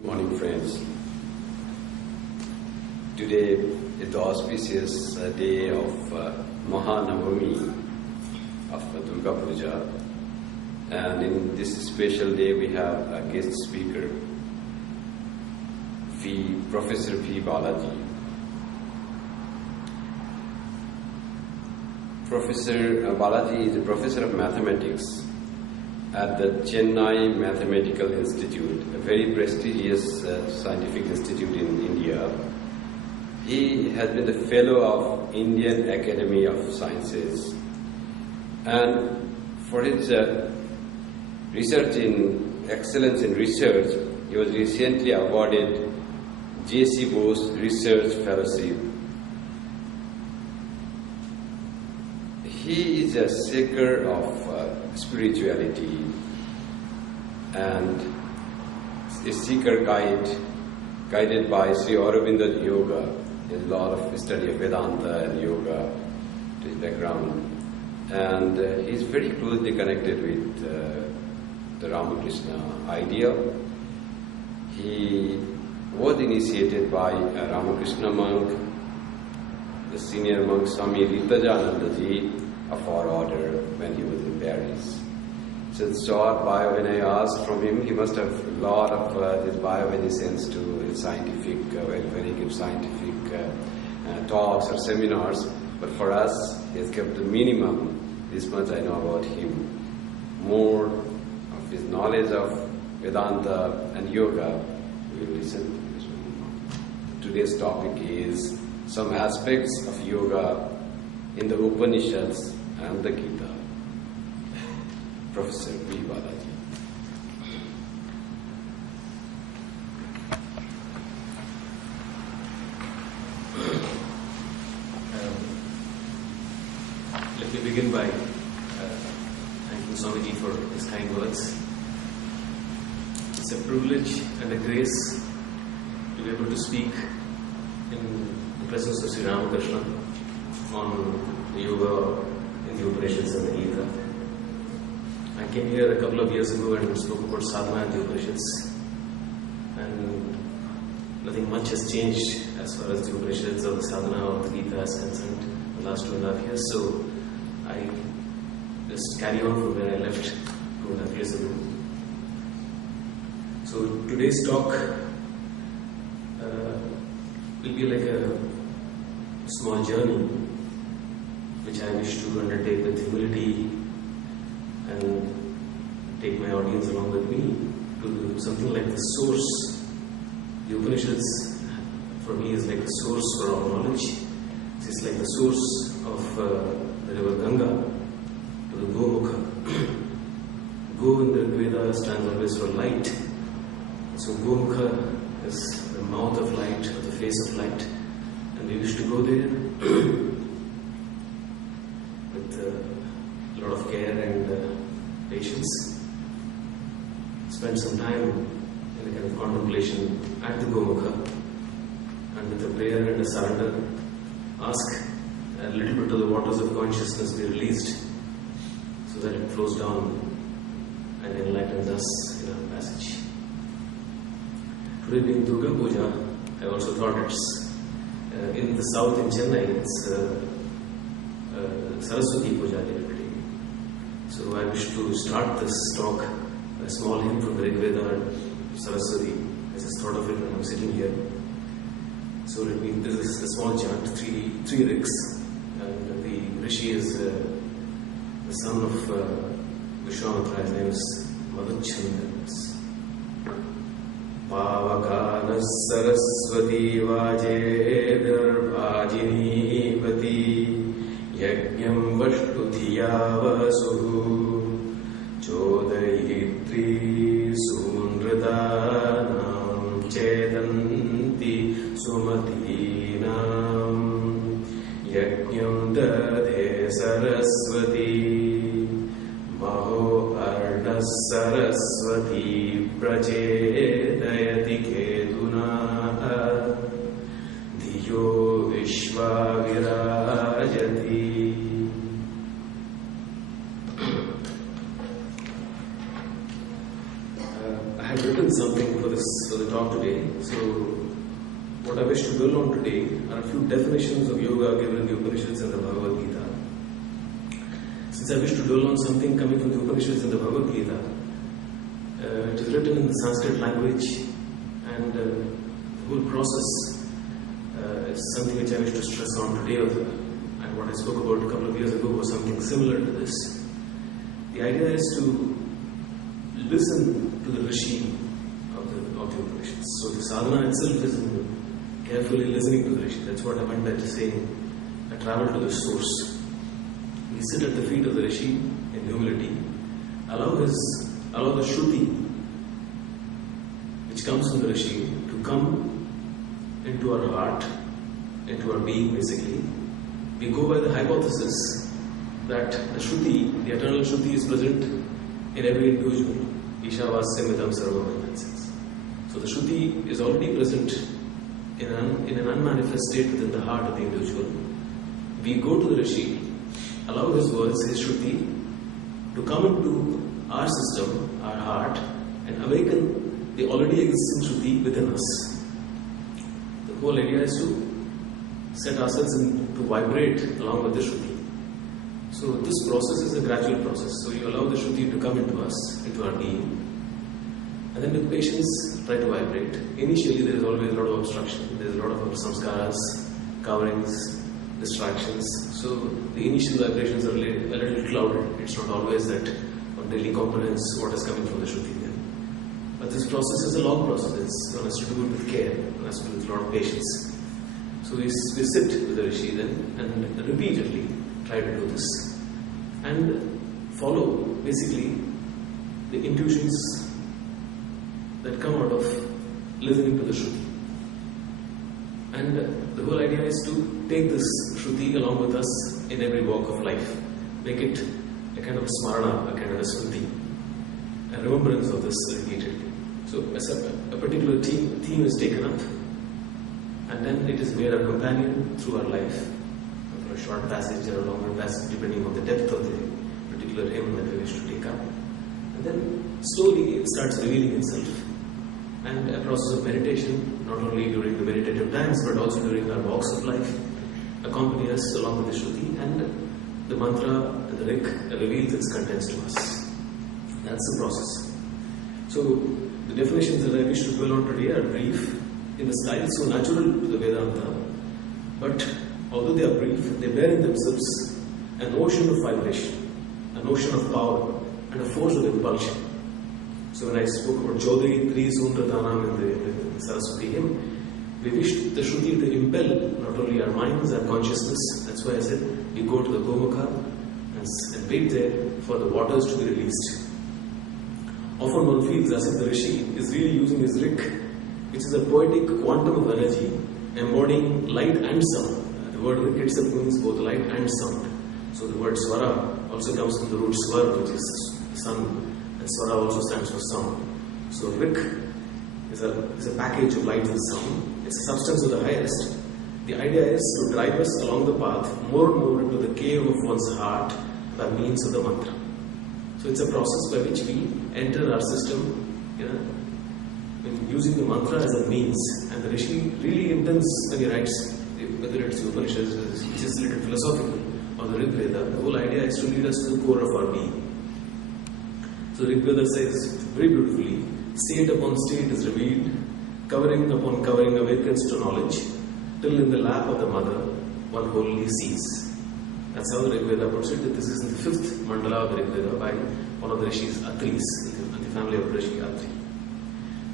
Good morning, friends. Today is the auspicious day of Mahanavami of Durga Puja, and in this special day we have a guest speaker, Professor Balaji. Professor Balaji is a professor of mathematics at the Chennai Mathematical Institute, a very prestigious scientific institute in India. He has been the fellow of Indian Academy of Sciences, and for his research in excellence in research, he was recently awarded J.C. Bose Research Fellowship. He is a seeker of spirituality and a seeker guided by Sri Aurobindo's yoga. He has a lot of study of Vedanta and yoga to his background, and he is very closely connected with the Ramakrishna ideal. He was initiated by a Ramakrishna monk, the senior monk Swami Ritajanandaji of our order, when he was in Paris. So it's short bio, when I asked from him, he must have a lot of his biobeneficence to his scientific, when he gives scientific talks or seminars. But for us, he has kept the minimum. This much I know about him. More of his knowledge of Vedanta and yoga, we will listen. Today's topic is some aspects of yoga in the Upanishads and the Gita. Professor Balaji. Let me begin by thanking Swamiji for his kind words. It's a privilege and a grace to be able to speak in the presence of Sri Ramakrishna on the yoga in the Upanishads and the Gita. I came here a couple of years ago and spoke about sadhana and the Upanishads, and nothing much has changed as far as the Upanishads or the sadhana or the Gita is concerned in the last 2.5 years. So I just carry on from where I left 2.5 years ago. So today's talk will be like a small journey which I wish to undertake with humility and take my audience along with me to something like the source. The Upanishads for me is like the source for all knowledge. It's like the source of the river Ganga to the Gomukha. Go in the Veda stands always for light. So Gomukha is the mouth of light or the face of light, and we wish to go there with a lot of care and patience. Spend some time in a kind of contemplation at the Gomukha, and with a prayer and a surrender, ask a little bit of the waters of consciousness be released so that it flows down and enlightens us in our passage. Today being Durga Puja, I also thought it's in the south in Chennai, it's Saraswati Puja Day. So I wish to start this talk by a small hymn from the Rig Veda and Saraswati. I just thought of it when I'm sitting here. So this is a small chant, three rigs, and the Rishi is the son of Vishwamitra. His name is Madhuchanda. Pavakana Saraswati Vaje Darbhajini Pati Yajñam Vashtudhiya Vasu Chodayitri Sunradanam Chetanti Sumatinam Yajñam Dadhe Saraswati Maho Arna Saraswati Prachedayati Ketuna Dhiyo Vishwa Virajati. I had written something for the talk today. So what I wish to build on today are a few definitions of yoga given in the Upanishads and the Bhagavad Gita. Since I wish to dwell on something coming from the Upanishads and the Bhagavad Gita, it is written in the Sanskrit language, and the whole process is something which I wish to stress on today. And what I spoke about a couple of years ago was something similar to this. The idea is to listen to the Rishi of the Upanishads. So the sadhana itself is carefully listening to the Rishi. That's what I meant by saying, I travel to the source. We sit at the feet of the Rishi in humility, allow the Shruti, which comes from the Rishi, to come into our heart, into our being basically. We go by the hypothesis that the Shruti, the eternal Shruti, is present in every individual. Ishavasya midam sarvam, in that sense. So the Shruti is already present in an unmanifest state within the heart of the individual. We go to the Rishi, allow his words, his Shruti, to come into our system, our heart, and awaken the already existing Shruti within us. The whole idea is to set ourselves to vibrate along with the Shruti. So this process is a gradual process. So you allow the Shruti to come into us, into our being, and then with patience try to vibrate. Initially there is always a lot of obstruction. There is a lot of samskaras, coverings, distractions. So the initial vibrations are a little clouded. It's not always that one really comprehends what is coming from the Shruti then. But this process is a long process. One has to do it with care. One has to do it with a lot of patience. So we sit with the Rishi then and repeatedly try to do this. And follow basically the intuitions that come out of listening to the Shruti. And the whole idea is to take this Shruti along with us in every walk of life. Make it a kind of a smarana, a kind of a smriti, a remembrance of this repeatedly. So as a particular theme is taken up, and then it is made our companion through our life, for a short passage or a longer passage, depending on the depth of the particular hymn that we wish to take up. And then slowly it starts revealing itself. And a process of meditation, not only during the meditative times, but also during our walks of life, accompany us along with the Shruti, and the mantra and the Rik reveals its contents to us. That's the process. So the definitions that I wish to dwell on today are brief, in the style so natural to the Vedanta, but although they are brief, they bear in themselves an ocean of vibration, an ocean of power, and a force of impulsion. So when I spoke about Jodhi, Tri, Sundra, Dhanam in the Saraswati hymn, we wish the Shruti to impel not only our minds, our consciousness. That's why I said we go to the Gomukha and wait there for the waters to be released. Often one feels as if the Rishi is really using his Rik, which is a poetic quantum of energy, embodying light and sound. The word Rik itself means both light and sound. So the word Swara also comes from the root Swar, which is sun, and Swara also stands for sound. So Rik is a package of light and sound. It's a substance of the highest. The idea is to drive us along the path more and more into the cave of one's heart by means of the mantra. So it's a process by which we enter our system, using the mantra as a means. And the Rishi really intends, when he writes, whether it's the Upanishads, which is a little philosophical, or the Rig Veda, the whole idea is to lead us to the core of our being. So Rig Veda says very beautifully, state upon state is revealed, covering upon covering awakens to knowledge, till in the lap of the mother one wholly sees. That's how the Rig Veda puts it. This is in the 5th mandala of the Rig Veda by one of the Rishis, Atris, the family of Rishi Atri.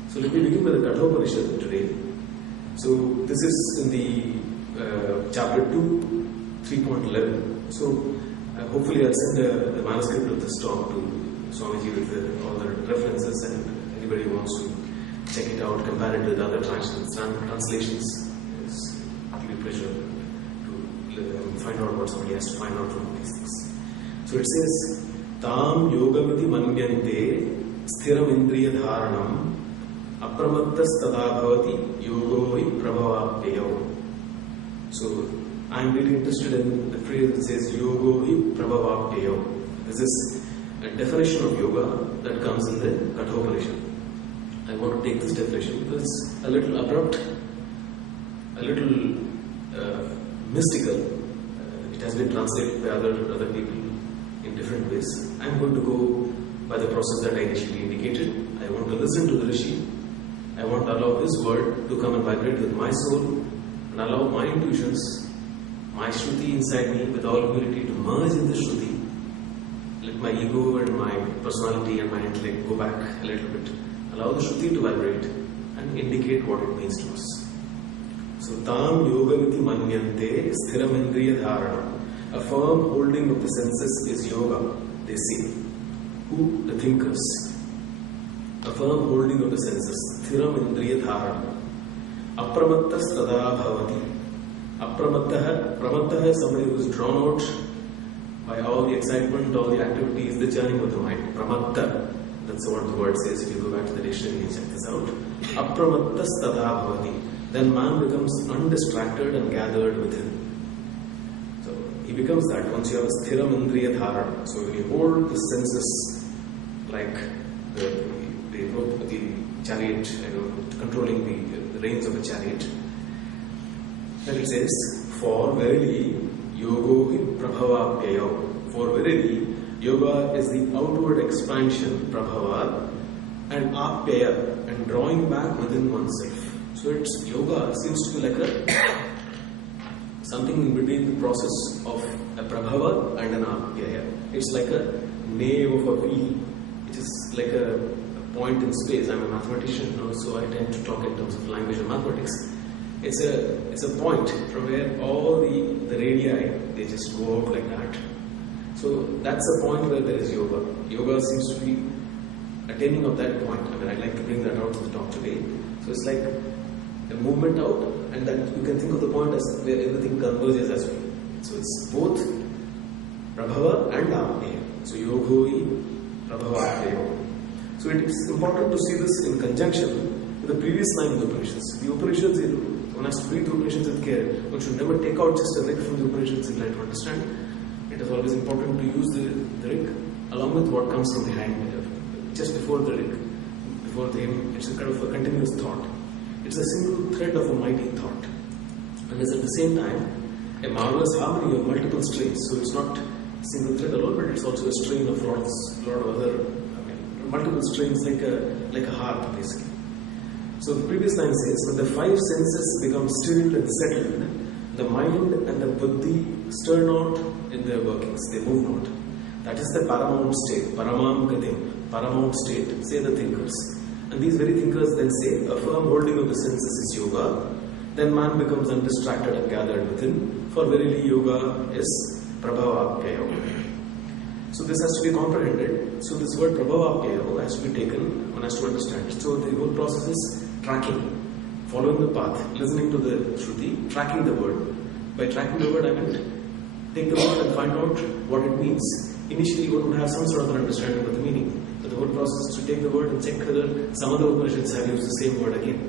So let me begin with the Kathopanishad today. So this is in the chapter 2, 3.11. So hopefully I'll send the manuscript of this talk to Swamiji with all the references, and anybody who wants to check it out, compare it with other translations, it's a pleasure to find out what somebody has to find out from these things. So it says, Tam yogamiti manyante sthiram indriya dharanam apramattas tada bhavati yogo hi prabhavapyayo. So I am really interested in the phrase that says yogo hi prabhavapyayo. This is a definition of yoga that comes in the Kathopanishad. I want to take this definition because it's a little abrupt, a little mystical. It has been translated by other people in different ways. I'm going to go by the process that I initially indicated. I want to listen to the Rishi. I want to allow his word to come and vibrate with my soul and allow my intuitions, my Shruti inside me with all humility to merge in the Shruti. Let my ego and my personality and my intellect go back a little bit. Allow the Shruti to vibrate and indicate what it means to us. So, Tam Yogamiti Manyante Sthiramendriya Dharana. A firm holding of the senses is yoga, they say. Who? The thinkers. A firm holding of the senses. Sthiramendriya Dharana. Apramattas tada bhavati. Pramattaha is somebody who is drawn out by all the excitement, all the activities, the churning of the mind. Pramatta. That's what the word says. If you go back to the dictionary and check this out. Apramattas tada bhavati. Then man becomes undistracted and gathered within. So he becomes that once you have a sthiram indriya dharana. So when you hold the senses like the chariot, controlling the reins of a chariot. Then it says, for verily yogo hi prabhavapyayo. For verily yoga is the outward expansion, prabhava, and apyaya, and drawing back within oneself. So it's yoga seems to be like something in between the process of a prabhava and an apyaya. It's like a nave of a wheel, which is like a point in space. I'm a mathematician, so I tend to talk in terms of language and mathematics. It's a point from where all the radii, they just go out like that. So that's a point where there is yoga. Yoga seems to be attaining of that point. I'd like to bring that out to the talk today. So it's like a movement out, and that you can think of the point as where everything converges as well. So it's both prabhava and apyaya. So yogoi prabhava apyaya. So it is important to see this in conjunction with the previous line of the Upanishads. The Upanishads, one has to read the Upanishads with care. One should never take out just a rig from the Upanishads and try to understand. It is always important to use the rig along with what comes from behind, just before the rig, before the hymn. It's a kind of a continuous thought. It's a single thread of a mighty thought. And it's at the same time a marvelous harmony of multiple strains. So it's not a single thread alone, but it's also a strain of lot of other, multiple strains like a harp basically. So the previous line says, when the five senses become stilled and settled, the mind and the buddhi stir not in their workings, they move not. That is the paramount state, paramam gatim, paramount state, say the thinkers. And these very thinkers then say, a firm holding of the senses is yoga, then man becomes undistracted and gathered within, for verily yoga is prabhavapyayo. So this has to be comprehended. So this word prabhavapyayo has to be taken, one has to understand. So the whole process is tracking, following the path, listening to the Shruti, tracking the word. By tracking the word, I meant take the word and find out what it means. Initially, one would have some sort of an understanding of the meaning. But the whole process is to take the word and check whether some other Upanishads have used the same word again.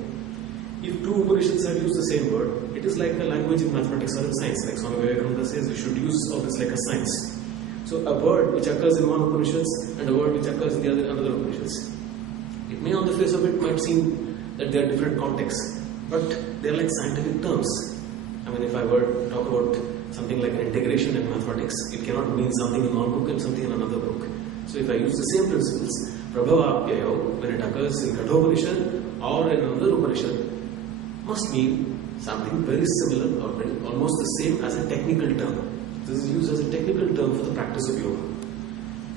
If two Upanishads have used the same word, it is like a language in mathematics or in science. Like Swami Vivekananda says, we should use all this like a science. So a word which occurs in one Upanishad and a word which occurs in the another Upanishads. It may on the face of it might seem that they are different contexts, but they are like scientific terms. If I were to talk about something like integration in mathematics, it cannot mean something in one book and something in another book. So if I use the same principles, prabhavapyayo, when it occurs in Kathopanishad or in another Upanishad, must mean something very similar or almost the same as a technical term. This is used as a technical term for the practice of yoga.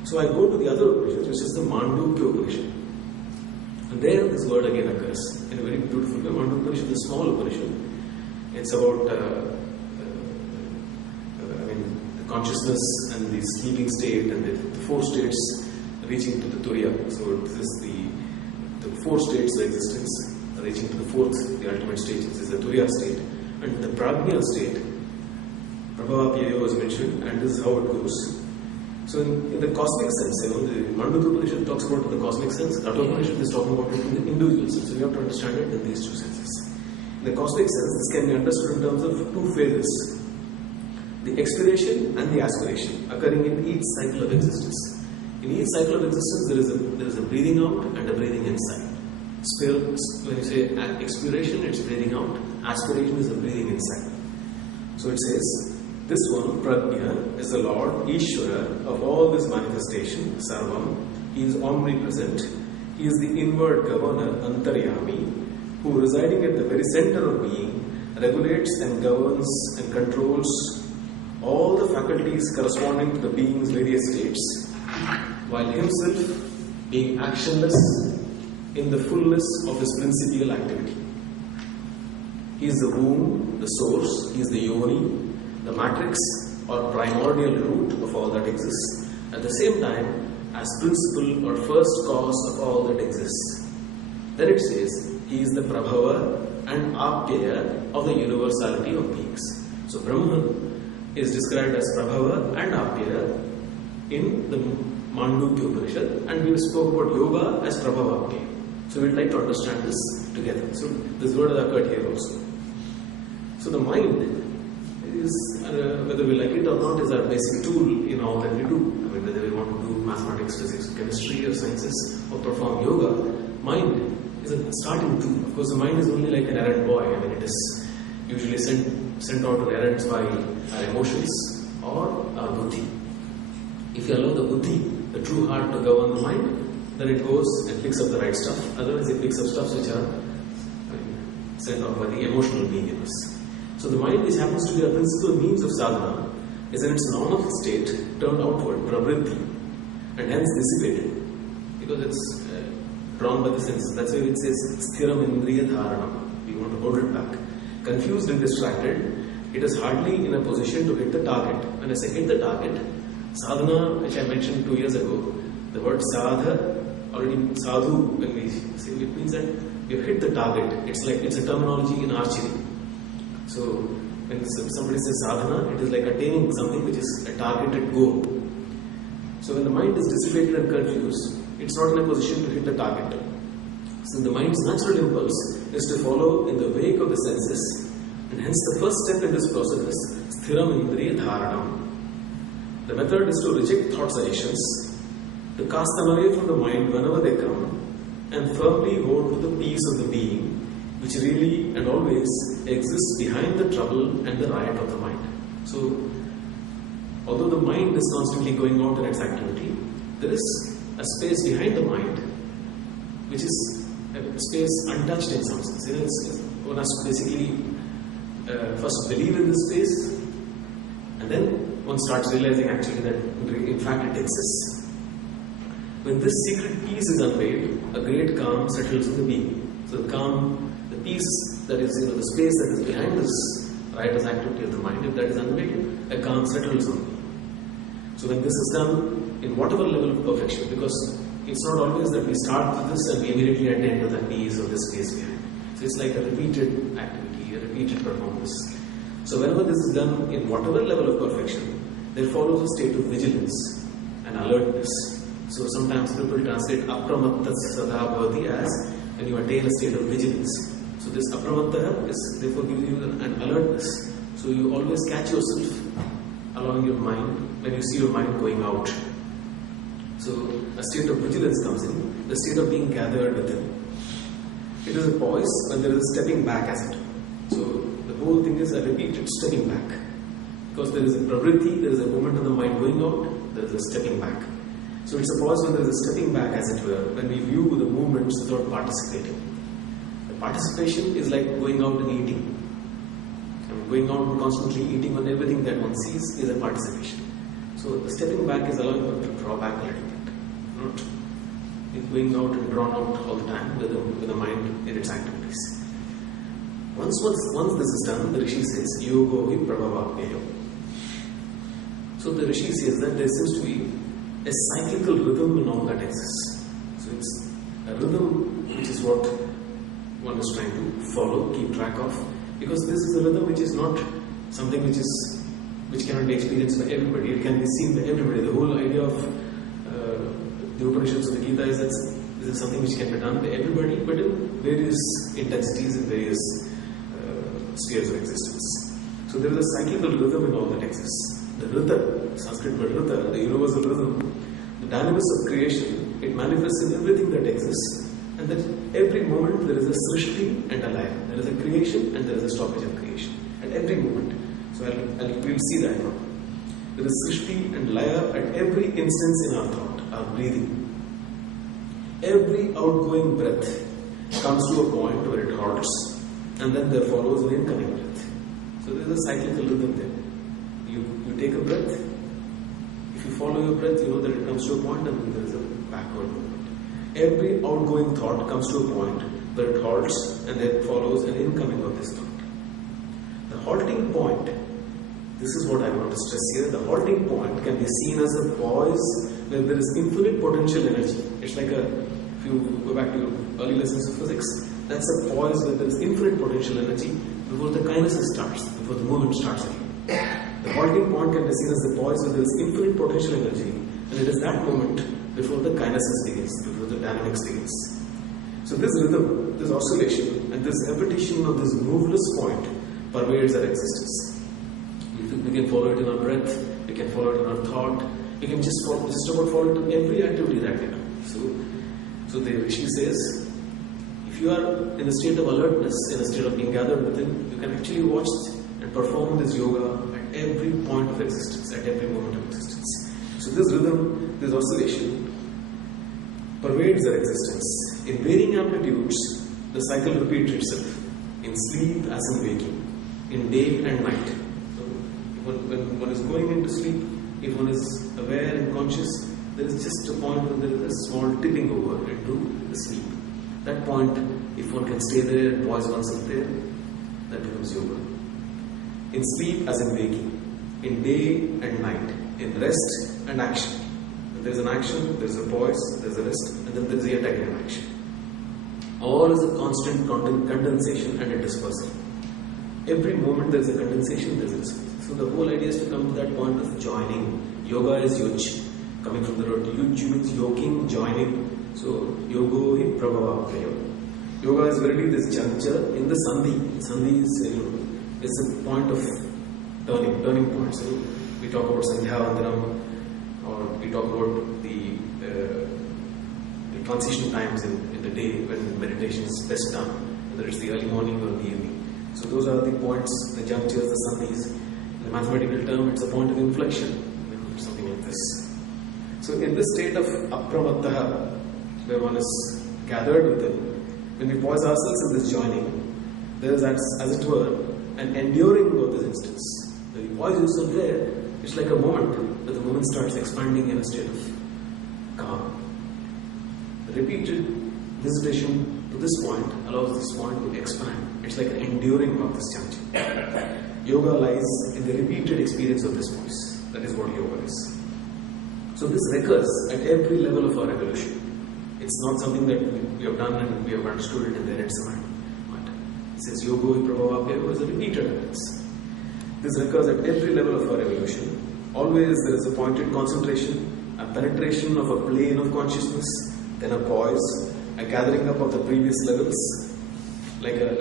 So I go to the other Upanishad, which is the Mandukya Upanishad. And there this word again occurs in a very beautiful way. Mandukya Upanishad is a small Upanishad. It's about the consciousness and the sleeping state and the four states reaching to the Turiya. So this is the four states of existence reaching to the fourth, the ultimate stage, which is the Turiya state. And the Prajna state, Prabhavapyayo was mentioned, and this is how it goes. So in the cosmic sense, the Mandukya Upanishad talks about it in the cosmic sense, Katha Upanishad is talking about it in the individual sense. So you have to understand it in these two senses. In the cosmic sense, this can be understood in terms of two phases. The expiration and the aspiration occurring in each cycle of existence. In each cycle of existence, there is a breathing out and a breathing inside. When you say expiration, it's breathing out. Aspiration is a breathing inside. So it says, this one, Prajna, is the Lord, Ishvara, of all this manifestation, Sarvam. He is omnipresent. He is the inward governor, Antaryami, who, residing at the very center of being, regulates and governs and controls all the faculties corresponding to the being's various states, while himself being actionless in the fullness of his principal activity. He is the womb, the source, he is the yoni, the matrix or primordial root of all that exists, at the same time as principle or first cause of all that exists. Then it says, he is the Prabhava and Apyaya of the universality of beings. So Brahman is described as Prabhava and Apyaya in the Mandukya Upanishad, and we spoke about yoga as Prabhava Apyaya. So we'd like to understand this together. So this word has occurred here also. So the mind is, whether we like it or not, is our basic tool in all that we do. I mean, whether we want to do mathematics, physics, chemistry or sciences or perform yoga, mind is a starting tool. Of course, the mind is only like an errand boy. I mean, it is usually sent out on errands by our emotions or our buddhi. If you allow the buddhi, the true heart, to govern the mind, then it goes and picks up the right stuff. Otherwise, it picks up stuff which are sent out by the emotional being in us. So the mind, which happens to be a principal means of sadhana, is in its normal state turned outward, pravritti, and hence dissipated, because it's drawn by the senses. That's why it says sthiram indriya dharanam. We want to hold it back. Confused and distracted, it is hardly in a position to hit the target. When I say hit the target, sadhana, which I mentioned 2 years ago, the word sadha, already sadhu, when we say, it means that you hit the target. It's a terminology in archery. So when somebody says sadhana, it is like attaining something which is a targeted goal. So when the mind is dissipated and confused, it's not in a position to hit the target. So the mind's natural impulse is to follow in the wake of the senses, and hence the first step in this process is sthiram indriya dharanam. The method is to reject thought suggestions, to cast them away from the mind whenever they come, and firmly hold to the peace of the being, which really and always exists behind the trouble and the riot of the mind. So, although the mind is constantly going out in its activity, there is a space behind the mind, which is a space untouched in some sense. One has to basically first believe in this space, and then one starts realizing actually that in fact it exists. When this secret peace is unveiled, a great calm settles in the being. So the calm, the peace that is, the space that is behind this riotous activity of the mind, if that is unveiled, a calm settles on me. So when this is done in whatever level of perfection, because it's not always that we start with this and we immediately attain to that peace or the space behind. So it's like a repeated activity, a repeated performance. So whenever this is done in whatever level of perfection, there follows a state of vigilance and alertness. So sometimes people translate apramatta sada bhavati as when you attain a state of vigilance. So this apramatta is therefore gives you an alertness. So you always catch yourself allowing your mind when you see your mind going out. So a state of vigilance comes in, the state of being gathered within. It is a poise when there is a stepping back as it were. So the whole thing is a repeated stepping back. Because there is a pravritti, there is a movement of the mind going out, there is a stepping back. So it's a pause when there is a stepping back as it were, when we view the movements without participating. The participation is like going out and eating. Going out and constantly eating on everything that one sees is a participation. So the stepping back is allowing one to draw back a little bit. Not going out and drawn out all the time with the mind in its activities. Once this is done, the Rishi says, Yogo hi prabhavapyayo. So the Rishi says that there seems to be a cyclical rhythm in all that exists. So it's a rhythm which is what one is trying to follow, keep track of. Because this is a rhythm which is not something which cannot be experienced by everybody. It can be seen by everybody. The whole idea of the Upanishads of the Gita is that this is something which can be done by everybody, but in various intensities and various spheres of existence. So there is a cyclical rhythm in all that exists. The Rita, Sanskrit word Rita, the universal rhythm, the dynamics of creation, it manifests in everything that exists, and that every moment there is a srishti and a laya. There is a creation and there is a stoppage of creation. At every moment. So we'll see that now. There is srishti and laya at every instance in our thought, our breathing. Every outgoing breath comes to a point where it halts, and then there follows an incoming breath. So there is a cyclical rhythm there. You take a breath. If you follow your breath, you know that it comes to a point and then there is a backward movement. Every outgoing thought comes to a point where it halts and then follows an incoming of this thought. The halting point, this is what I want to stress here, the halting point can be seen as a pause where there is infinite potential energy. It's like if you go back to your early lessons of physics, that's a pause where there is infinite potential energy before the kinesis starts, before the movement starts again. The halting point can be seen as the pause where there is infinite potential energy, and it is that moment before the kinesis begins, before the dynamics begins. So this rhythm, this oscillation, and this repetition of this moveless point pervades our existence. We can follow it in our breath, we can follow it in our thought, we can just about follow it in every activity that we do. So the Rishi says, if you are in a state of alertness, in a state of being gathered within, you can actually watch and perform this yoga at every point of existence, at every moment of existence. So this rhythm, this oscillation, pervades our existence. In varying amplitudes, the cycle repeats itself. In sleep as in waking, in day and night. So when one is going into sleep, if one is aware and conscious, there is just a point when there is a small tipping over into the sleep. That point, if one can stay there and poise oneself there, that becomes yoga. In sleep as in waking, in day and night, in rest and action. When there is an action, there is a poise, there is a rest, and then there is yet again an action. All is a constant condensation and a dispersal. Every moment there is a condensation, there is a dispersal. So the whole idea is to come to that point of joining. Yoga is yuj, coming from the word yuj means yoking, joining. So yogo hi prabhava prayo. Yoga is really this juncture in the sandhi. Sandhi is a point of turning point. So we talk about sandhya vandanam, or we talk about the transition times in the day when meditation is best done, whether it's the early morning or the evening. So those are the points, the junctures, the sandhis. In the mathematical term, it's a point of inflection, something like this. So in this state of apramattaha, where one is gathered within, when we pause ourselves in this joining, there is, as it were, an enduring of this instance. When you pause yourself there, it's like a moment, but the moment starts expanding in a state of calm. Repeated visitation to this point allows this point to expand. It's like an enduring of this juncture. Yoga lies in the repeated experience of this voice. That is what yoga is. So this recurs at every level of our evolution. It's not something that we have done and we have understood it in the red cement. But it says yoga hi prabhava is a repeated evidence. This recurs at every level of our evolution. Always there is a pointed concentration, a penetration of a plane of consciousness, then a pause, a gathering up of the previous levels, like a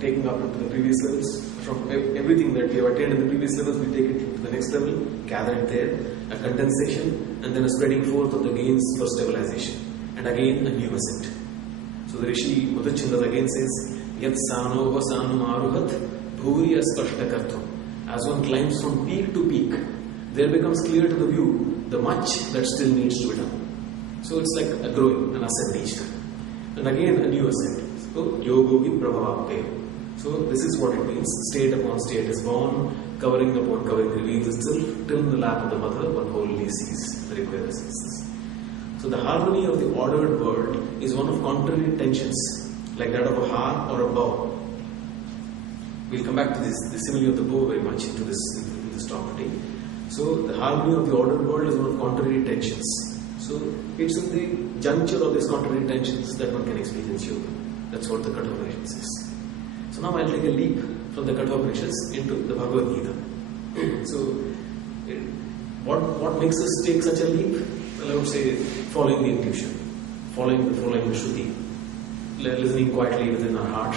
taking up into the previous levels. From everything that we have attained in the previous levels, we take it to the next level, gather it there, a condensation, and then a spreading forth of the gains for stabilization, and again a new ascent. So the Rishi Madhuchandas again says, Yat sano vasanam aruhat bhuri aspashta kartham. As one climbs from peak to peak, there becomes clear to the view the much that still needs to be done. So it's like a growing, an ascent each time. And again a new ascent. So yoga hi prabhava prayo. So this is what it means. State upon state is born, covering upon covering reveals itself, till in the lap of the mother one wholly sees the required essences. So the harmony of the ordered world is one of contrary tensions, like that of a harp or a bow. We'll come back to this, the simile of the bow very much in this talk today. So the harmony of the ordered world is one of contrary tensions. So it's in the juncture of these contrary tensions that one can experience yoga. That's what the Kathopanishad says. So now I'll take a leap from the Kathopanishads into the Bhagavad Gita. So what makes us take such a leap? Well, I would say following the intuition, following the Shruti, listening quietly within our heart,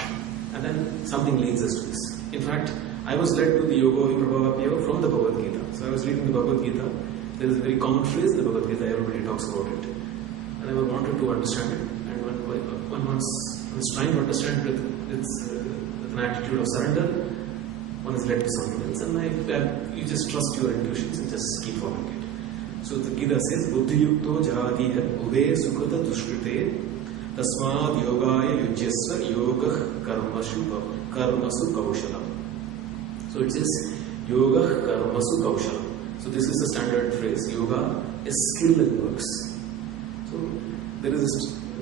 and then something leads us to this. In fact, I was led to the Yoga hi Prabhava prayo from the Bhagavad Gita. So I was reading the Bhagavad Gita. There is a very common phrase in the Bhagavad Gita, everybody talks about it. And I wanted to understand it. And one is trying to understand with an attitude of surrender, one is led to something else, and you just trust your intuitions and just keep following it. So the Gita says, Buddhi yukto jahadiha ube sukrita duskrite tasmad yogaya yujyasva yogah karmasu kaushalam. So it says, Yoga karmasu kaushalam. So this is the standard phrase. Yoga is skill in works. So there is this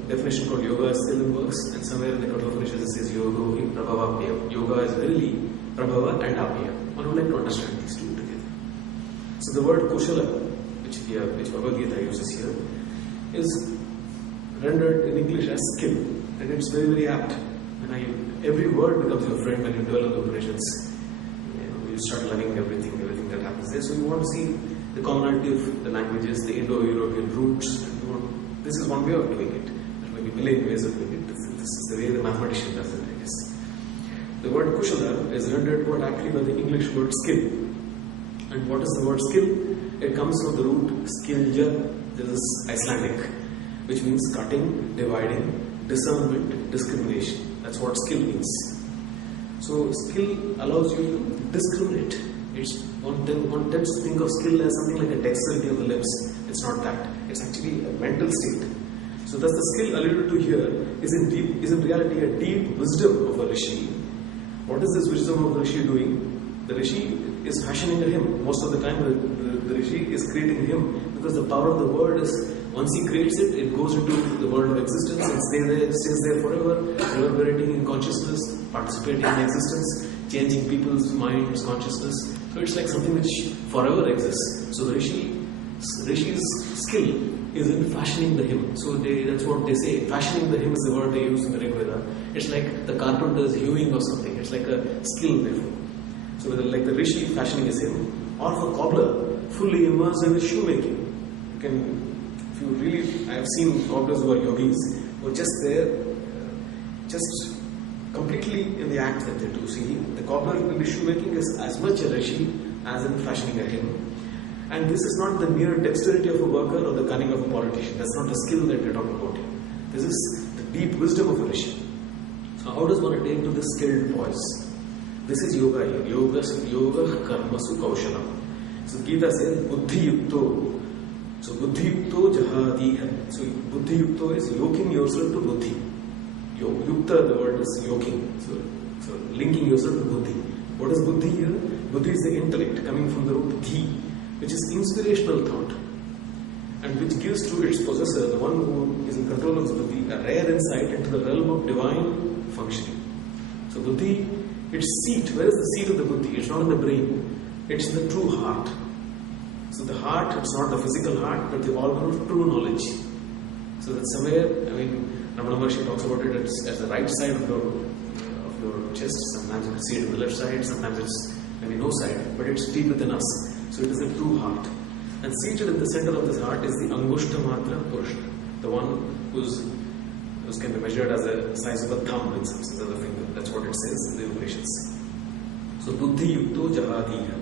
definition called yoga as skill in works, and somewhere in the Upanishad it says yoga hi prabhava. Yoga is really prabhava and apya. One would like to understand these two together. So the word kushala, which Bhagavad Gita uses here, is rendered in English as skill, and it's very, very apt. Every word becomes your friend when you develop the Upanishads. You start learning everything that happens there. So you want to see the commonality of the languages, the Indo-European roots. And this is one way of doing it. There may be a million ways of doing it. This is the way the mathematician does it, I guess. The word kushala is rendered quite aptly by the English word skill. And what is the word skill? It comes from the root skilja. This is Icelandic, which means cutting, dividing, discernment, discrimination. That's what skill means. So skill allows you to discriminate. One tends to think of skill as something like a dexterity of the limbs. It's not that. It's actually a mental state. So thus the skill alluded to here is in reality a deep wisdom of a rishi. What is this wisdom of the rishi doing? The rishi is fashioning a hymn. Most of the time the rishi is creating a hymn, because the power of the word is, once he creates it, it goes into the world of existence and stays there forever, reverberating in consciousness, participating in existence, changing people's minds, consciousness. So it's like something which forever exists. So the Rishi's skill is in fashioning the hymn. So that's what they say. Fashioning the hymn is the word they use in the Rig Veda. It's like the carpenter's hewing or something. It's like a skill, therefore. So whether like the Rishi fashioning his hymn, or for cobbler, fully immersed in his shoemaking. I have seen cobblers who are yogis, who are just there, just completely in the act that they do. See, the cobbler in the shoemaking is as much a rishi as in fashioning a hymn. And this is not the mere dexterity of a worker or the cunning of a politician. That's not the skill that we're talking about here. This is the deep wisdom of a rishi. So how does one attain to this skilled voice? This is yoga here. Yoga karmasu kaushalam. So Gita says, Buddhi yukto. So Buddhi yukto jahadiha. So Buddhi yukto is yoking yourself to Buddhi. Yukta, the word is yoking. So linking yourself to Buddhi. What is Buddhi here? Buddhi is the intellect coming from the root dhi, which is inspirational thought, and which gives to its possessor, the one who is in control of the Buddhi, a rare insight into the realm of divine functioning. So Buddhi, its seat, where is the seat of the Buddhi? It's not in the brain, it's in the true heart. So the heart, it's not the physical heart, but the organ of true knowledge. So that somewhere, Ramana Maharshi talks about it as the right side of your chest. Sometimes you can see it on the left side, sometimes it's maybe no side, but it's deep within us. So it is the true heart. And seated in the center of this heart is the Angushta Matra Purusha, the one whose can be measured as the size of a thumb in some sense, as a finger. That's what it says in the Upanishads. So Buddhi Yukto Jahadiha.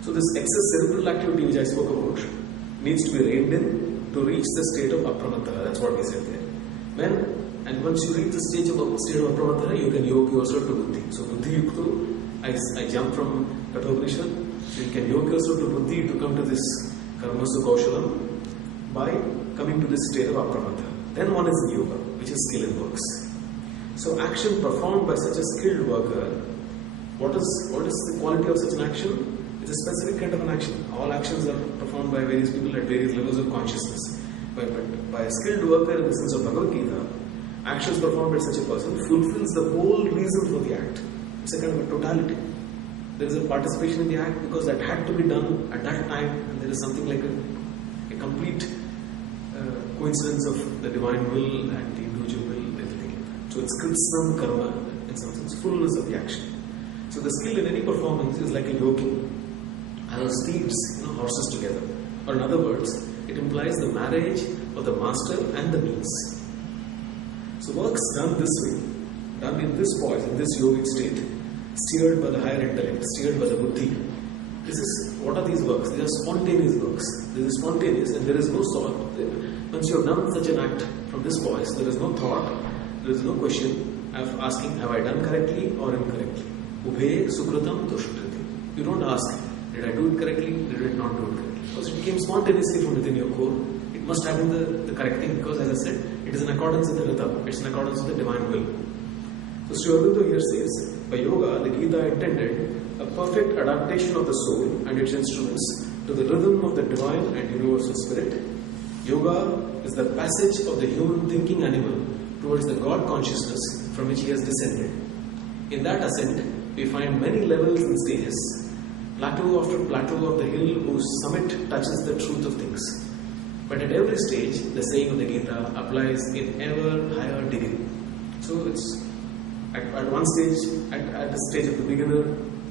So this excess cerebral activity which I spoke about needs to be reined in to reach the state of Apramattha. That's what we said there. Once you reach the state of Apramattha, you can yoke yourself to Buddhi. So Buddhi Yukto, I jump from Kathopanishad. So you can yoke yourself to Buddhi to come to this Karmasu Kaushalam by coming to this state of Apramattha. Then one is yoga, which is skill in works. So action performed by such a skilled worker, what is the quality of such an action? It's a specific kind of an action. All actions are performed by various people at various levels of consciousness. But by a skilled worker in the sense of Bhagavad Gita, actions performed by such a person fulfills the whole reason for the act. It's a kind of a totality. There is a participation in the act because that had to be done at that time, and there is something like a complete coincidence of the divine will and the individual will, everything like that. So it's kritsnam karma, in some sense, fullness of the action. So the skill in any performance is like a yoking, as steeds, horses together. Or in other words, it implies the marriage of the master and the means. So works done this way, done in this poise, in this yogic state, steered by the higher intellect, steered by the buddhi. What are these works? These are spontaneous works. This is spontaneous and there is no thought. Once you have done such an act from this poise, there is no thought, there is no question of asking, have I done correctly or incorrectly? Ubhe sukritam doshakriti. You don't ask, did I do it correctly, did I not do it correctly? Because it came spontaneously from within your core. It must have been the correct thing, because as I said, it is in accordance with the rhythm, it's in accordance with the divine will. So Sri Aurobindo here says, by yoga, the Gita intended a perfect adaptation of the soul and its instruments to the rhythm of the divine and universal spirit. Yoga is the passage of the human thinking animal towards the God consciousness from which he has descended. In that ascent, we find many levels and stages, plateau after plateau of the hill whose summit touches the truth of things. But at every stage, the saying of the Gita applies in ever higher degree. So it's at one stage, at the stage of the beginner,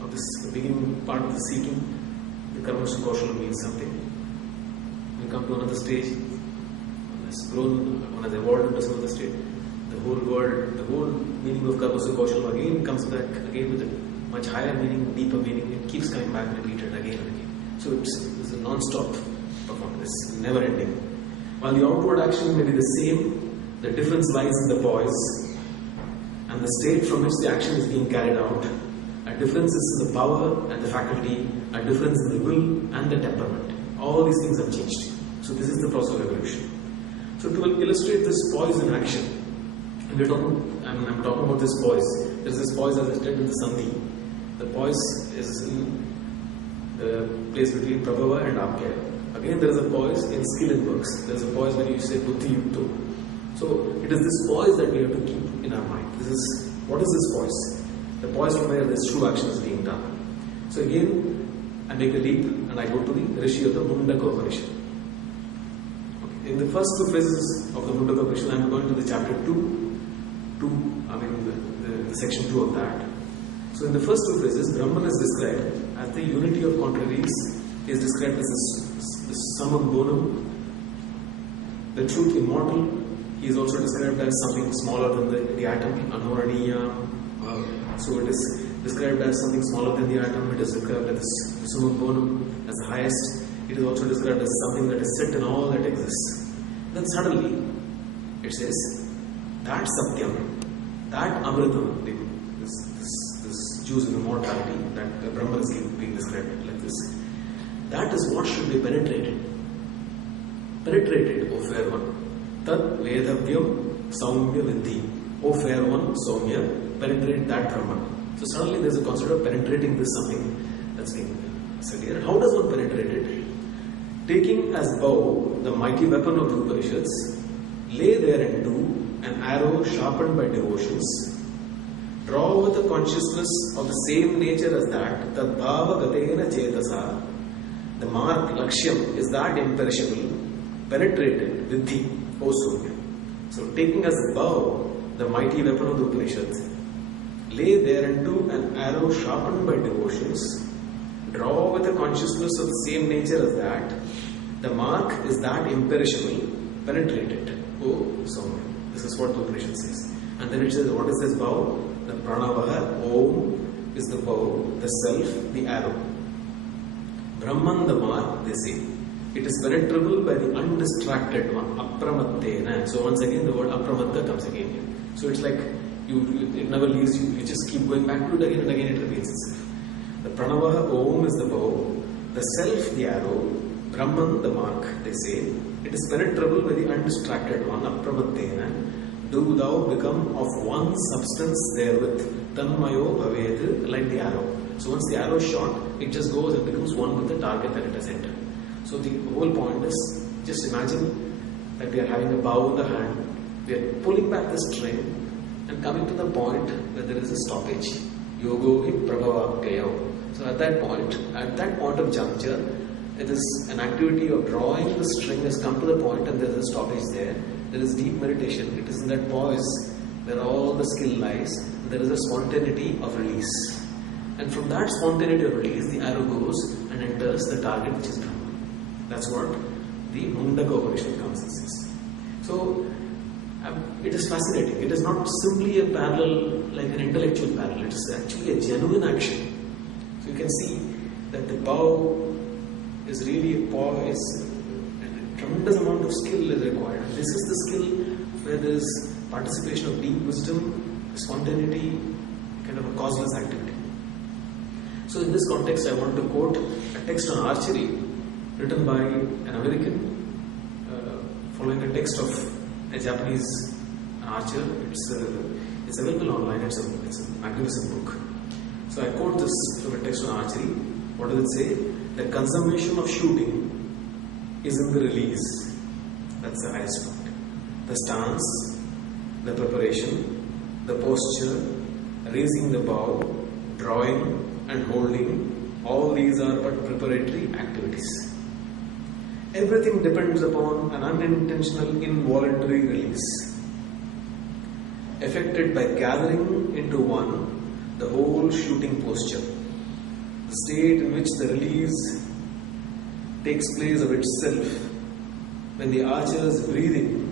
of this beginning part of the seeking, the karma kaushala means something. We come to another stage, one has grown, one has evolved into some other state. The whole world, the whole meaning of karma kaushala again comes back again with a much higher meaning, deeper meaning. It keeps coming back repeated again and again. So it's a non-stop performance, never ending. While the outward action may be the same, the difference lies in the poise and the state from which the action is being carried out. A difference is in the power and the faculty, a difference in the will and the temperament. All these things have changed. So this is the process of evolution. So to illustrate this poise in action, and I'm talking about this poise. There is this poise as I said in the Sandhi. The poise is in the place between Prabhava and Apyaya. Again, there is a poise in skill in works. There is a poise when you say Buddhi Yukto. So it is this poise that we have to keep in our mind. What is this poise? The poise from where this true action is being done. So again, I make a leap and I go to the Rishi of the Mundaka Upanishad. Okay. In the first two phrases of the Mundaka Upanishad, I am going to the chapter 2, the section 2 of that. So in the first two phrases, Brahman is described as the unity of contraries. He is described as the summum bonum, the truth immortal. He is also described as something smaller than the atom, Anoraniya. So it is described as something smaller than the atom. It is described as the summum bonum, as the highest. It is also described as something that is set in all that exists. Then suddenly, it says, that Satyam, that Amritam, this juice of immortality, that the Brahma is being described like this, that is what should be penetrated. Penetrated, O fair one. Tat Vedhavyam Saumya Vidhi. O fair one, Saumya, penetrate that Brahman. So suddenly there is a concept of penetrating this something that's being said here. How does one penetrate it? Taking as bow the mighty weapon of the Upanishads, lay thereunto an arrow sharpened by devotions, draw with a consciousness of the same nature as that, tad bhava gatena chetasa, the mark, lakshyam, is that imperishable, penetrated with thee, O Surya. So taking as bow the mighty weapon of the Upanishads, lay thereunto an arrow sharpened by devotions, draw with a consciousness of the same nature as that, the mark is that imperishable, penetrated, O Surya. This is what the Upanishad says. And then it says, what is this bow? The pranavaha, Om, is the bow, the self, the arrow. Brahman, the mark, they say. It is penetrable by the undistracted one, apramattena. So once again, the word apramatta comes again here. So it's like, it never leaves you. You just keep going back to it again and again, it repeats itself. The pranavaha, Om, is the bow, the self, the arrow, Brahman, the mark, they say. It is penetrable by the undistracted one, apramattena. Do thou become of one substance therewith, tanmayo bhavet, like the arrow. So once the arrow is shot, it just goes and becomes one with the target that it has entered. So the whole point is, just imagine that we are having a bow in the hand, we are pulling back the string and coming to the point where there is a stoppage. Yogo hi prabhavapyayo. So at that point of juncture, it is an activity of drawing the string has come to the point and there is a stoppage there. There is deep meditation. It is in that poise where all the skill lies. There is a spontaneity of release. And from that spontaneity of release, the arrow goes and enters the target, which is Brahman. That's what the Mundaka Upanishad comes and says. So, it is fascinating. It is not simply a parallel, like an intellectual parallel. It is actually a genuine action. So you can see that the bow is really a poise. A tremendous amount of skill is required. This is the skill where there is participation of deep wisdom, spontaneity, kind of a causeless activity. So in this context, I want to quote a text on archery written by an American following a text of a Japanese archer. It's available online. It's a magnificent book. So I quote this from a text on archery. What does it say? The consummation of shooting is in the release. That's the highest point. The stance, the preparation, the posture, raising the bow, drawing and holding, all these are but preparatory activities. Everything depends upon an unintentional, involuntary release, effected by gathering into one the whole shooting posture, the state in which the release takes place of itself when the archer's breathing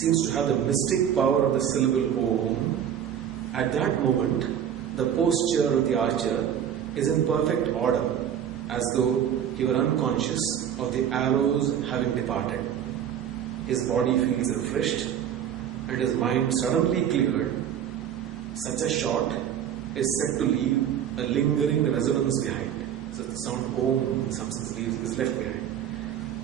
seems to have the mystic power of the syllable Om. At that moment, the posture of the archer is in perfect order, as though he were unconscious of the arrows having departed. His body feels refreshed and his mind suddenly cleared. Such a shot is said to leave a lingering resonance behind. So the sound Om in some sense is left behind.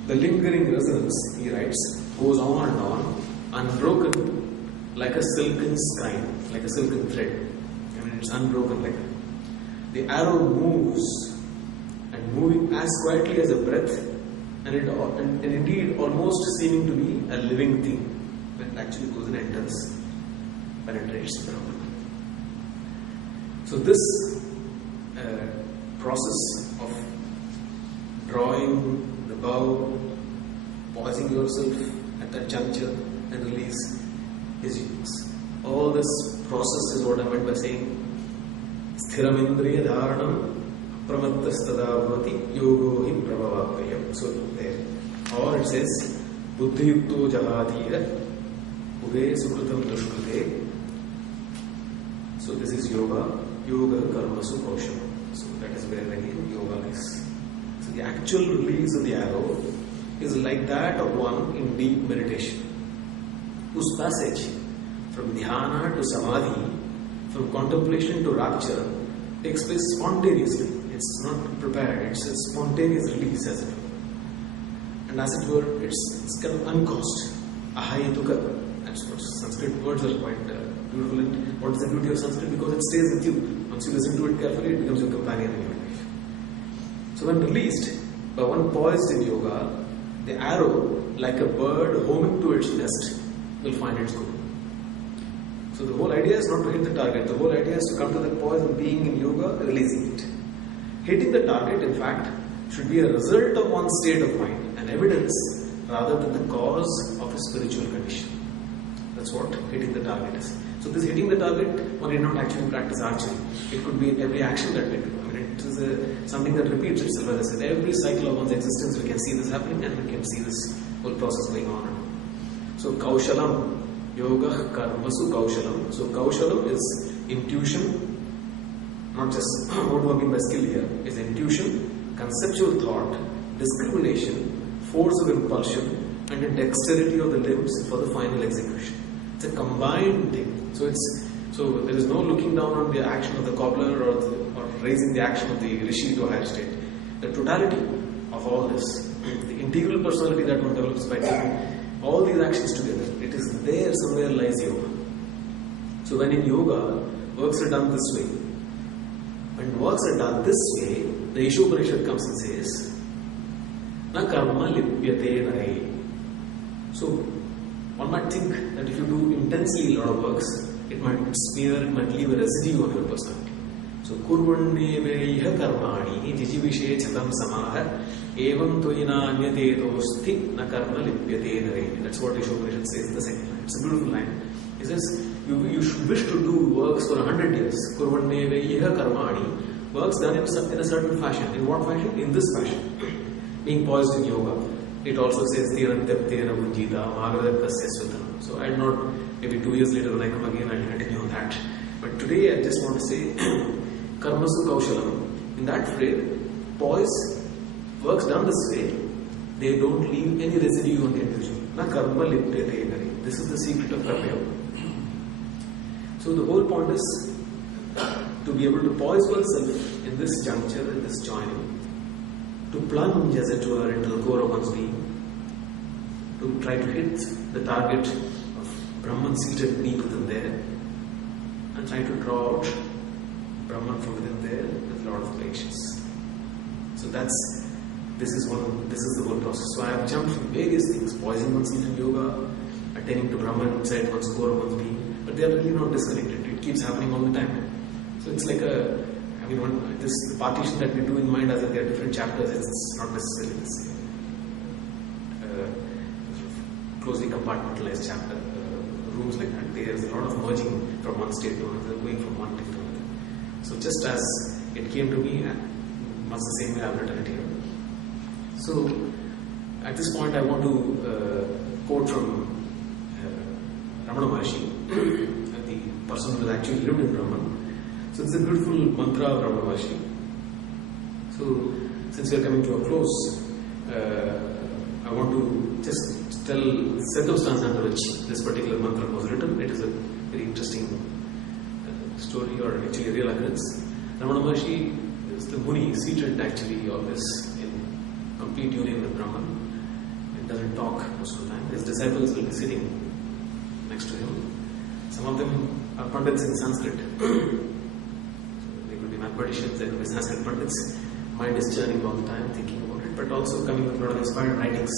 The lingering resonance, he writes, goes on and on, unbroken like a silken skein, like a silken thread. I mean, it's unbroken like that. The arrow moves, and moving as quietly as a breath, and indeed almost seeming to be a living thing, when it actually goes and enters, penetrates the ground. So this process of drawing the bow, pausing yourself at that juncture and release is yours. All this process is what I meant by saying Sthiramindriya Dharanam Pramattastada Bhavati Yogo Hi Prabhavapayam. So there. Or it says Buddhiyukto Jahadira Ube Sukrutam Dushkrute. So this is yoga. Yoga Karmasu Kausham. So that is where again yoga is. So the actual release of the arrow is like that of one in deep meditation, whose passage from dhyana to samadhi, from contemplation to rapture, takes place spontaneously. It's not prepared, it's a spontaneous release, as it were. And as it were, it's kind of uncaused. Ahayatuka. That's what Sanskrit words are quite beautiful. And what is the beauty of Sanskrit? Because it stays with you. Once you listen to it carefully, it becomes your companion in your life. So when released, by one poised in yoga, the arrow, like a bird homing to its nest, will find its goal. So the whole idea is not to hit the target. The whole idea is to come to that poise of being in yoga, releasing it. Hitting the target, in fact, should be a result of one's state of mind, an evidence rather than the cause of a spiritual condition. That's what hitting the target is. So this hitting the target, one need not actually practice archery. It could be in every action that we do. I mean, it is something that repeats itself. As I said, every cycle of one's existence, we can see this happening and we can see this whole process going on. So Kaushalam, Yoga Karmasu Kaushalam. So Kaushalam is intuition, not just what do I mean by skill here, is intuition, conceptual thought, discrimination, force of impulsion, and the dexterity of the limbs for the final execution. It's a combined thing. So there is no looking down on the action of the cobbler or raising the action of the rishi to a higher state. The totality of all this, the integral personality that one develops by taking all these actions together, it is there somewhere lies yoga. So when in yoga, works are done this way. When works are done this way, the Upanishad comes and says, Na karma lipyate nare. So one might think that if you do intensely a lot of works, it might smear, it might leave a residue on your personality. So kurvannevaiha karmani jijivishe chatam samaha evam toina anyate dosti na karma lipyate nare. That's what Upanishad says in the second line. It's a beautiful line. It says, you should wish to do works for 100 years. Kurvannevaiha karmani. Works done in a certain fashion. In what fashion? In this fashion. Being poised in yoga. It also says Tirantaptena Vunjita Magadatasya Svatam. So I'll not, maybe 2 years later when I come again, I'll continue on that. But today I just want to say Karmasu Kaushalam. In that phrase, poise, works done this way, they don't leave any residue on the individual. Na karma lipyate nare. This is the secret of karma yoga. So the whole point is to be able to poise oneself in this juncture, in this joining, to plunge as it were into the core of one's being, to try to hit the target of Brahman seated deep within there, and try to draw out Brahman from within there with a lot of patience. So this is the whole process. So I have jumped from various things, poising oneself in yoga, attaining to Brahman inside one's core of one's being, but they are really not disconnected. It keeps happening all the time. So it's like the partition that we do in mind as if there are different chapters, it's not necessarily the same. Closely compartmentalized chapter, rooms like that, there's a lot of merging from one state to another, going from one thing to another. So just as it came to me, much the same way I've written it here. So at this point I want to quote from Ramana Maharshi, the person who has actually lived in Brahman. So it's a beautiful mantra of Ramana Maharshi. So since we are coming to a close, I want to just tell the circumstance under which this particular mantra was written. It is a very interesting story, or actually a real occurrence. Ramana Maharshi is the Muni, seated actually always in complete union with Brahman, and doesn't talk most of the time. His disciples will be sitting next to him. Some of them are Pandits in Sanskrit. So they could be mathematicians, they could be Sanskrit Pandits. Mind is churning all the time, thinking about it, but also coming with a lot of inspired writings.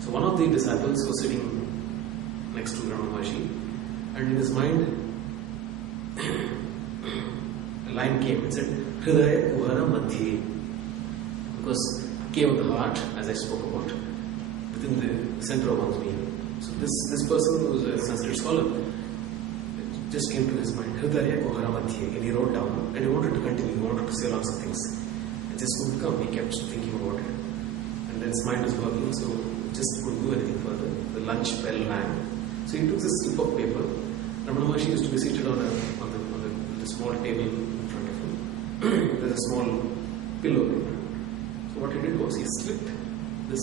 So one of the disciples was sitting next to Ramana Maharshi, and in his mind a line came and said, Hridaya Kuhara Madhye, because cave of the heart, as I spoke about, within the center of one's being. So this person who was a Sanskrit scholar, it just came to his mind, Hridaya Kuhara Madhye, and he wrote down, and he wanted to continue, he wanted to say lots of things. It just wouldn't come, he kept thinking about it. And then his mind was working, so just couldn't do anything further. The lunch bell rang. So he took this slip of paper. Ramana Maharshi used to be seated on the small table in front of him. There's a small pillow. So what he did was he slipped this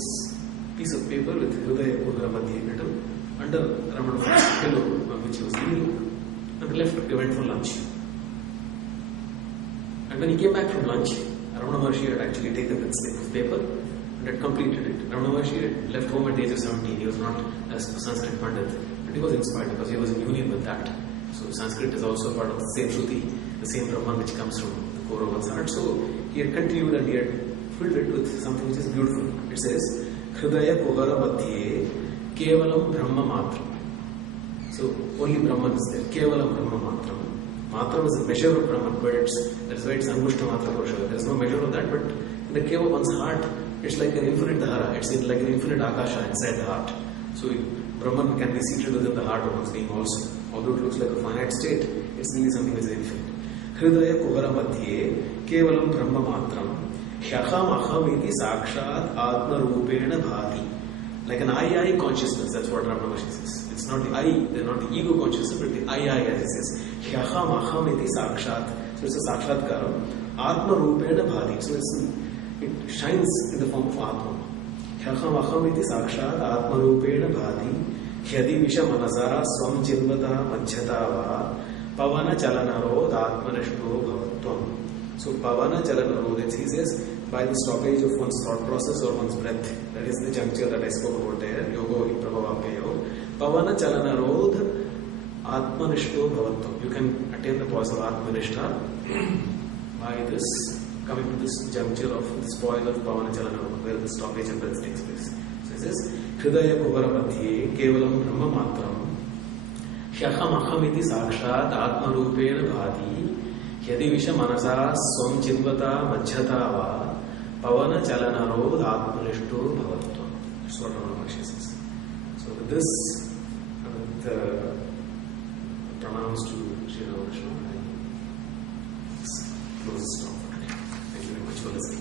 piece of paper with Hridaya Kuhara Madhye written under Ramana Maharshi's pillow on which he was kneeling, and left. He went for lunch. And when he came back from lunch, Ramana Maharshi had actually taken that slip of paper and had completed it. Ramana Maharshi had left home at the age of 17. He was not a Sanskrit Pandit, but he was inspired because he was in union with that. So Sanskrit is also part of the same Shruti, the same Brahman which comes from the core of one's heart. So he had continued and he had filled it with something which is beautiful. It says, Hridaya Kuhara Madhye Kevalam Brahma Matram. So only Brahman is there. Kevalam Brahma Matram. Matram is a measure of Brahman, but that's why it's Angushta Matra Purusha. There's no measure of that, but in the cave of one's heart, it's like an infinite Dhara. It's like an infinite Akasha inside the heart. So Brahman can be seated within the heart of one's being also. Although it looks like a finite state, it's really something which is infinite. Hridaya Kuhara Madhye Kevalam Brahma Matram Hyaham Aham iti Sakshat Atma Rupena Bhati. Like an I consciousness, that's what Ramana Maharshi says. It's not the I, they're not the ego consciousness, but the I as it says. Hyaham Aham iti Sakshat. So it's a Sakshatkaram. Atma Rupena Bhati. So it shines in the form of Atma. Hyaham Aham iti Sakshat Atma Rupena Bhati. Hyadi Visha Manasa Swam Jilvata Majhatava Pavana Chalanarod Atmanashto Bhavatvam. So Pavana Chalanarod, he says, by the stoppage of one's thought process or one's breath. That is the juncture that I spoke about there. Yogo Hiprabhavapyayo. Pavana Chalanarod Atmanashto Bhavatvam. You can attain the poise of Atmanishta by this, coming to this juncture of this poise of Pavana Chalanarod, where the stoppage of breath takes place. So it says, Hridaya Kuhara Madhye Kevalam Brahma Matram Hyaham Aham iti Sakshat Atma Rupena Bhati Hyadi Visha Manasa Swam Chidvata Majhatava Pavana Chalanarod Atmanishto Bhavatvam. That's what Ramana Maharshi says. So with this, the pranams to Sri Ramakrishna, I close this talk for today. Thank you very much for listening.